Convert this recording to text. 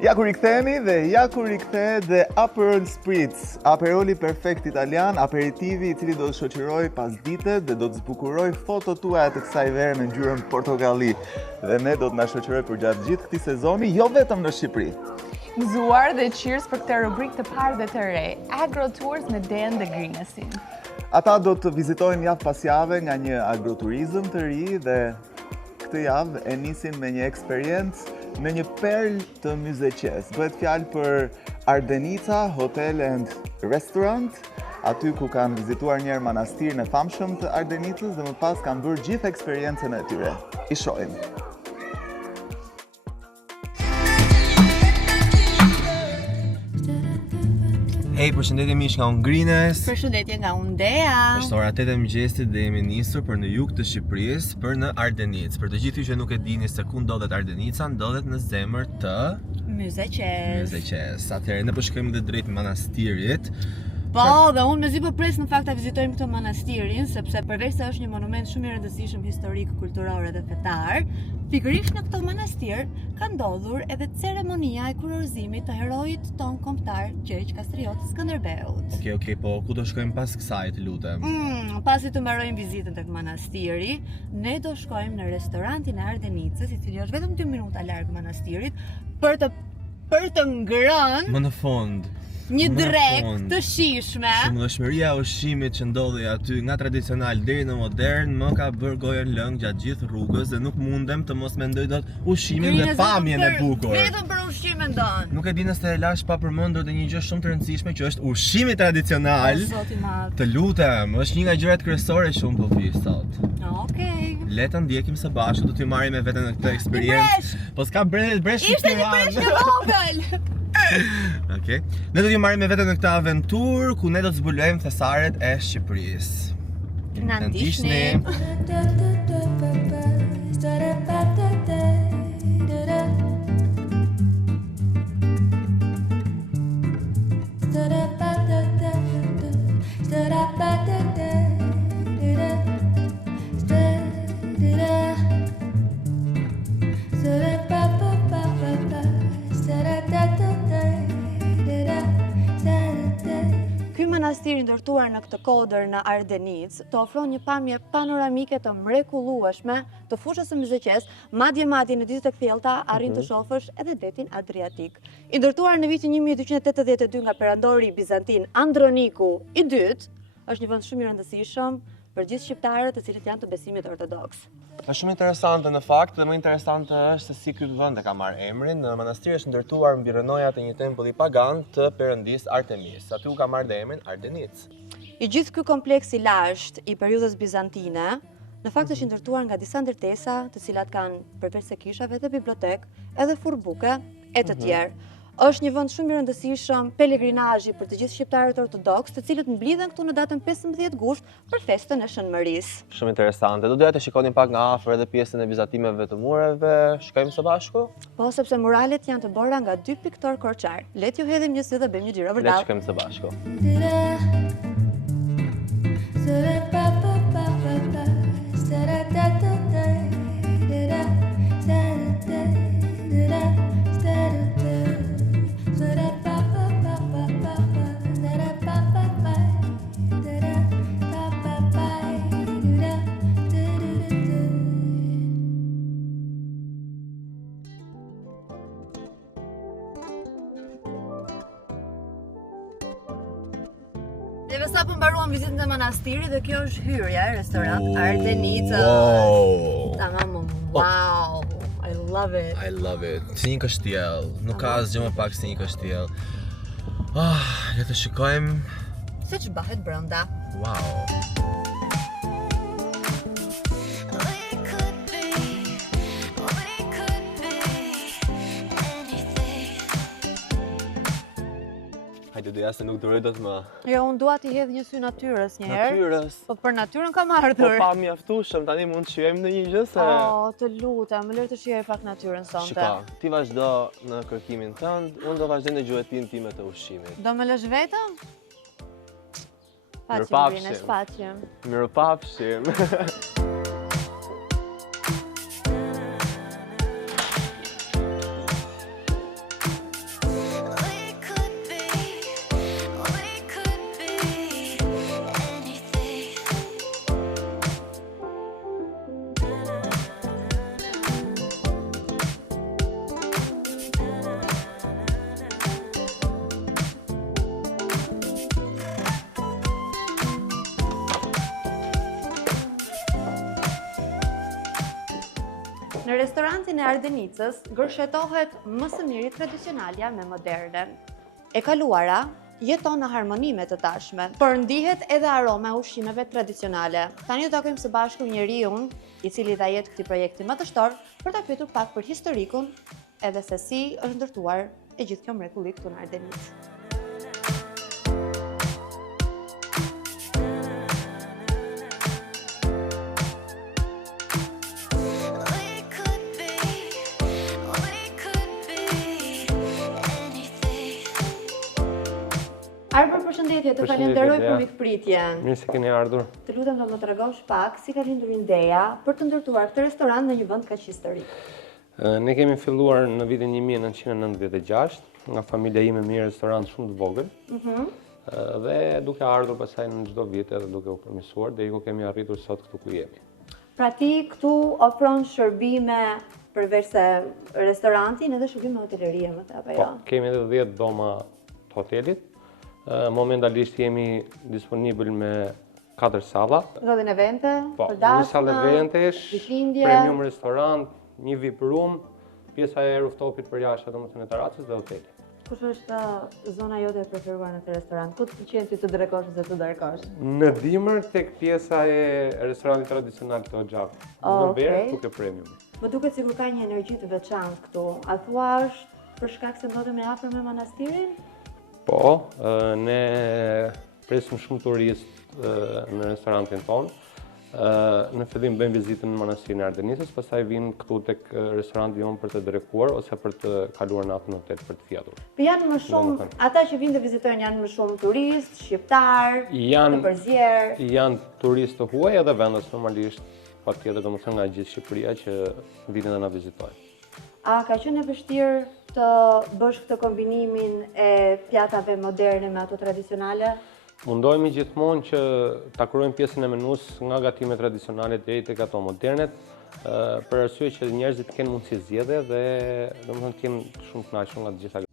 Ja ku rikthehemi dhe ja ku rikthehet dhe Aperol Spritz, aperoli perfekt italian, aperitivi I cili do të shoqëroj pasditet dhe do të zbukuroj fotot tuaja të kësaj vere me ngjyrën portokalli. Dhe ne do të na shoqëroj për gjatë gjithë këtij sezoni, jo vetëm në Shqipëri. Gëzuar dhe cheers për këtë rubrikë të parë dhe të re, Agro Tours me Dean dhe Grinesin. Ata do të vizitojnë javë pas jave nga një agroturizëm të ri dhe këtë javë e nisin me një eksperiencë në një perlë të Myzeqes. Bëhet fjalë për Ardenica Hotel and Restaurant, aty ku kanë vizituar njerë manastirin e famshëm të Ardenicës dhe më pas kanë bërë gjithë eksperiencën e tyre. I shohim. Hej, përshëndetje miq nga unë Grines. Përshëndetje nga unë Dea. Është ora 8 e mëngjesit dhe jemi nisur për në jug të Shqipërisë, për në Ardenicë. Për të gjithë ju që nuk e dini se ku ndodhet Ardenica, ndodhet në zemër të Myzeqes. Atëherë ne po shkojmë dhe drejt manastirit. Po, dhe unë mezi po pres në fakt ta vizitojmë këtë manastirin, sepse përveç se është një monument shumë I rëndësishëm historik, kulturor dhe fetar, pikërisht në këtë manastir ka ndodhur edhe ceremonia e kurorëzimit të herojit ton kombëtar Gjergj Kastrioti Skënderbeut. Okej, po ku do shkojmë pas kësaj, të lutem? Pasi të mbarojmë vizitën tek manastiri, ne do shkojmë në restorantin e Ardenicës, I cili është vetëm 2 minuta larg manastirit, për të ngrënë Më në fund një drekë të shijshme. Shumëllëshmëria e ushqimit që ndodhi aty nga tradicional deri në modern më ka bërë gojën lëng gjatë gjithë rrugës dhe nuk mundem të mos mendoj dot ushqimin dhe pamjen e bukur. Vetëm për ushqimin don. Nuk e di nëse e lash pa përmendur edhe një gjë shumë të rëndësishme që është ushqimi tradicional. Të lutem, është një nga gjërat kryesore që unë po vi sot. Okej. Le ta ndjekim së bashku, do t'ju marrim me veten në këtë eksperiencë. Po s'ka bresh. Ishte një bresh në vogël. Okej. Ne do t'ju marrim me veten në këtë aventurë ku ne do të zbulojmë thesaret e Shqipërisë. Na ndihni. Manastiri ndërtuar në këtë kodër në Ardenicë të ofron një pamje panoramike të mrekullueshme të fushës së Myzeqes, madje në ditët e kthjellta arrin të shohësh edhe detin Adriatik. I ndërtuar në vitin 1282 nga perandori bizantin Androniku I dytë, është një vend shumë I rëndësishëm për gjithë shqiptarët të cilët janë të besimit ortodoks. Është shumë interesante në fakt dhe më interesante është se si ky vend e ka marrë emrin. Në manastir është ndërtuar mbi rënojat e një tempulli pagan të perëndis Artemis. Aty u ka marrë dhe emrin Ardenicë. I gjithë ky kompleks I lashtë I periudhës bizantine, në fakt është ndërtuar nga disa ndërtesa, të cilat kanë përveç se kishave dhe bibliotek, edhe furbuke e të tjerë. Është një vend shumë I rëndësishëm pelegrinazhi për të gjithë shqiptarët ortodoks, të cilët mblidhen këtu në datën 15 gusht për festën e Shënmërisë. Shumë interesante. Do doja të shikonim pak nga afër edhe pjesën e vizatimeve të mureve. Shkojmë së bashku? Po, sepse muralet janë të bëra nga 2 piktor korçar. Le t'ju hedhim një sy dhe bëjmë një xhiro vërdall. Le të shkojmë së bashku. Dhe sapo mbaruam vizitën e manastirit dhe kjo është hyrja e restorant Ardenicës. Wow, I love it. I love it. Si një kështjell, nuk ka asgjë më pak si një kështjell. Le të shikojmë se ç'bëhet brenda. Wow. Hajde doja se nuk duroj dot më. Jo, unë dua t'i hedh një sy natyrës një herë. Natyrës? Po për natyrën kam ardhur. Po pa mjaftueshëm, tani mund të shijojmë ndonjë gjë se. Të lutem, më lër të shijoj pak natyrën sonte. Shiko, ti vazhdo në kërkimin tënd, unë do vazhdoj në gjuetin time të ushqimit. Do më lësh vetëm? Mirupafshim. Mirupafshim. restorantin e Ardenicës gërshetohet më së miri tradicionalja me modernen. E kaluara jeton në harmoni me të tashmen, por ndihet edhe aroma e ushqimeve tradicionale. Tani do takojmë së bashku njeriun i cili dha jetë këtij projekti më të shtor për ta pyetur pak për historikun edhe se si është ndërtuar e gjithë kjo mrekulli këtu në Ardenicë. Arber, përshëndetje, të falenderoj për mikpritjen. Mirë se keni ardhur. Të lutem do më tregosh pak si ka lindur ideja për të ndërtuar këtë restorant në një vend kaq historik. Ne kemi filluar në vitin 1996 nga familja ime me një restorant shumë të vogël. Dhe duke ardhur pasaj në çdo vit edhe duke u përmirësuar deri ku kemi arritur sot këtu ku jemi. Pra ti këtu ofron shërbime përveç se restorantin edhe shërbime hotelerie më të apo jo? Po, kemi edhe 10 dhoma të hotelit. Momentalisht jemi disponibil me 4 salla. Rodhin evente, Po, për një dasma, sallë eventesh, ditëlindje. premium restorant, një VIP room, pjesa e rooftopit për jashtë, domethënë e terracës dhe hoteli. Kush është zona jote e preferuar në këtë restorant? Ku të pëlqen ti të drekosh ose të darkosh? Në dimër tek pjesa e restorantit tradicional të Hoxhallit. Në verë duke premium. Më duket sikur ka një energji të veçantë këtu. A thua është për shkak se ndodhem e afër me manastirin? Po, ne presim shumë turistë në restorantin tonë. Në fillim bëjmë vizitën në manastirin e Ardenicës, pastaj vinë këtu tek restoranti jonë për të drekuar ose për të kaluar natën në hotel për të fjatur. Po janë më shumë, ata që vinë dhe vizitojnë janë më shumë turistë, shqiptar, të përzierë. Janë turistë të huaj edhe vendas normalisht, patjetër domethënë nga gjithë Shqipëria që vinë dhe na vizitojnë. A ka qenë e vështirë të bësh këtë kombinimin e pjatave moderne me ato tradicionale? Mundohemi gjithmonë që ta kryejmë pjesën e menus nga gatimet tradicionale deri tek ato modernet, për arsye që njerëzit kenë mundësi zgjedhje dhe domethënë të kenë shumë të kënaqur nga të gjitha.